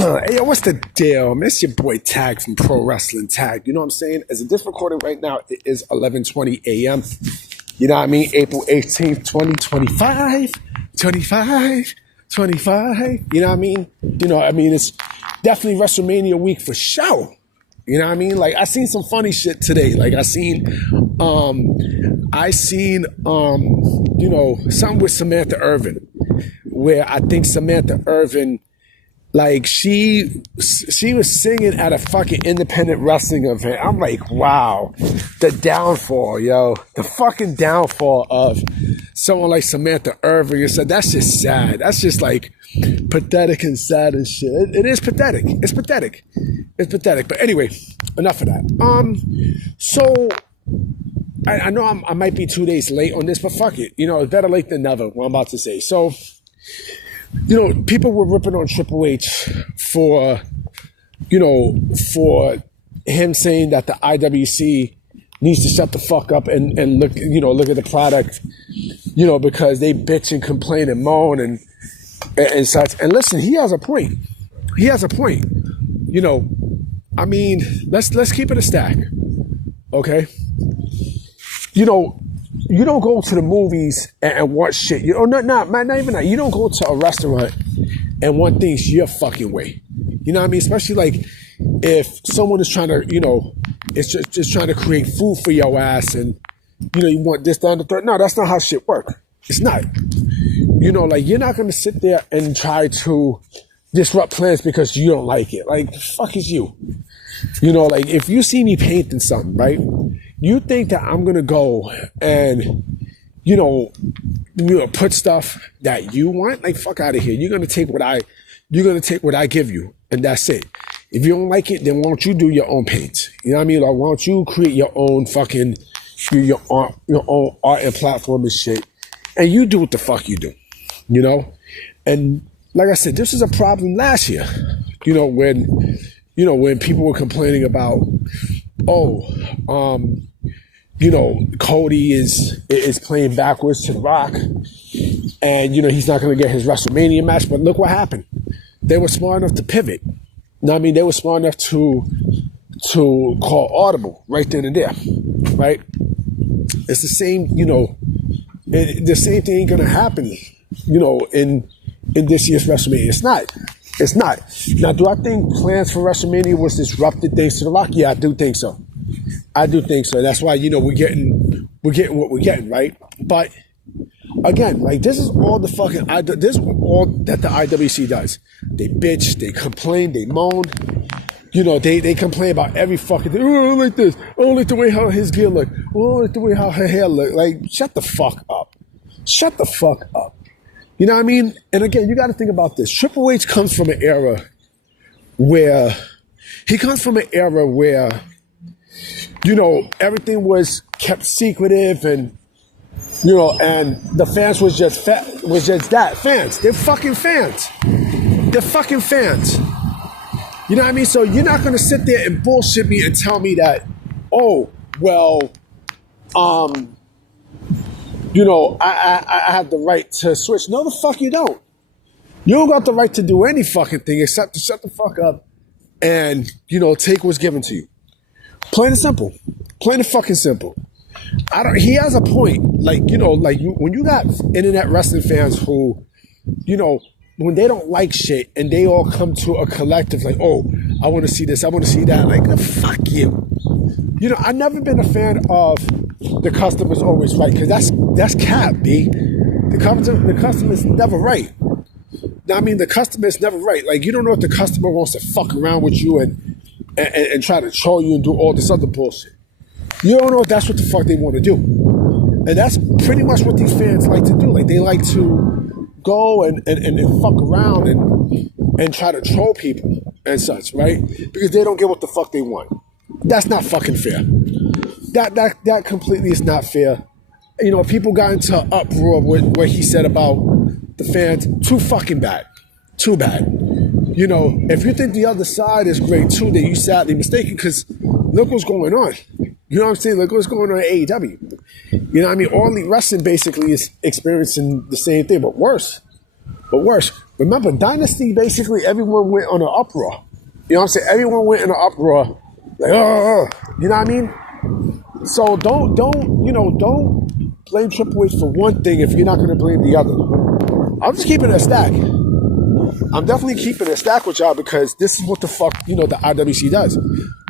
Hey, yo, what's the deal, man? It's your boy Tag from Pro Wrestling Tag. You know what I'm saying? As a different recording right now, it is 11:20 a.m. You know what I mean? April 18th, 2025. 25. You know what I mean? It's definitely WrestleMania week for sure. You know what I mean? Like, I seen some funny shit today. Like, I seen, something with Samantha Irvin, where I think Samantha Irvin, like, she was singing at a fucking independent wrestling event. I'm like, wow, the downfall, yo. The fucking downfall of someone like Samantha Irvin. So that's just sad. That's just like pathetic and sad and shit. It is pathetic. It's pathetic. But anyway, enough of that. So I know I might be 2 days late on this, but fuck it. You know, it's better late than never, what I'm about to say. So, you know, people were ripping on Triple H for him saying that the IWC needs to shut the fuck up and look at the product, because they bitch and complain and moan and such. And listen, he has a point. I mean, let's keep it a stack, okay? You don't go to the movies and watch shit. Not even that. You don't go to a restaurant and want things your fucking way. You know what I mean? Especially like if someone is trying to, it's just trying to create food for your ass and, you want this, that, and the third. No, that's not how shit works. It's not. Like, you're not going to sit there and try to disrupt plans because you don't like it. Like, the fuck is you? Like, if you see me painting something, right? You think that I'm going to go and, put stuff that you want? Like, fuck out of here. You're going to take what I give you, and that's it. If you don't like it, then why don't you do your own paints? You know what I mean? Like, why don't you create your own fucking, your own art and platform and shit, and you do what the fuck you do, And like I said, this was a problem last year, when people were complaining about, Cody is playing backwards to The Rock, and he's not going to get his WrestleMania match. But look what happened. They were smart enough to pivot. They were smart enough to call audible right then and there, right? It's the same, the same thing ain't going to happen, in this year's WrestleMania. It's not. Now, do I think plans for WrestleMania was disrupted thanks to The Rock? Yeah, I do think so. That's why, we're getting what we're getting, right? But again, like, this is all that the IWC does. They bitch, they complain, they moan. They complain about every fucking thing. Oh, I don't like this. I don't like the way how his gear look. Oh, I don't like the way how her hair look. Like, shut the fuck up. You know what I mean? And again, you got to think about this. Triple H comes from an era where everything was kept secretive, and and the fans was just that fans. They're fucking fans. You know what I mean? So you're not gonna sit there and bullshit me and tell me that, I have the right to switch. No, the fuck you don't. You don't got the right to do any fucking thing except to shut the fuck up and, take what's given to you. Plain and simple. Plain and fucking simple. He has a point. Like, when you got internet wrestling fans who, when they don't like shit and they all come to a collective like, I want to see this, I want to see that. Like, fuck you. I've never been a fan of the customer's always right, because that's cap, B. The customer's never right. I mean, the customer's never right. Like, you don't know if the customer wants to fuck around with you and try to troll you and do all this other bullshit. You don't know if that's what the fuck they want to do. And that's pretty much what these fans like to do. Like, they like to go and fuck around and try to troll people and such, right? Because they don't get what the fuck they want. That's not fucking fair. That completely is not fair. People got into an uproar with what he said about the fans. Too fucking bad. Too bad. If you think the other side is great too, then you sadly mistaken, because look what's going on. You know what I'm saying? Look what's going on at AEW. You know what I mean? All Elite Wrestling basically is experiencing the same thing, but worse. Remember, Dynasty, basically everyone went on an uproar. You know what I'm saying? Everyone went in an uproar. Like, oh, you know what I mean? So don't blame Triple H for one thing if you're not going to blame the other. I'm just keeping it a stack. I'm definitely keeping it a stack with y'all because this is what the fuck, the IWC does.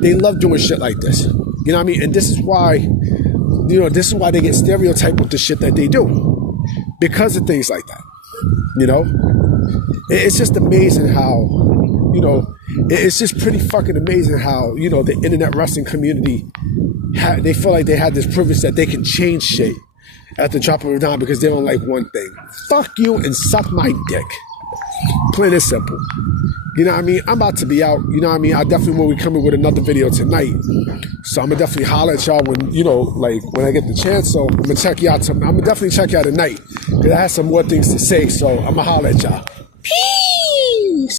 They love doing shit like this. You know what I mean? And this is why, they get stereotyped with the shit that they do. Because of things like that. It's just amazing how, it's just pretty fucking amazing how, the internet wrestling community, they feel like they had this privilege that they can change shit at the drop of a dime because they don't like one thing. Fuck you and suck my dick. Plain and simple. You know what I mean? I'm about to be out. You know what I mean? I definitely will be coming with another video tonight. So I'm going to definitely holler at y'all when, when I get the chance. So I'm going to check y'all. I'm going to definitely check y'all tonight because I have some more things to say. So I'm going to holler at y'all. Peace.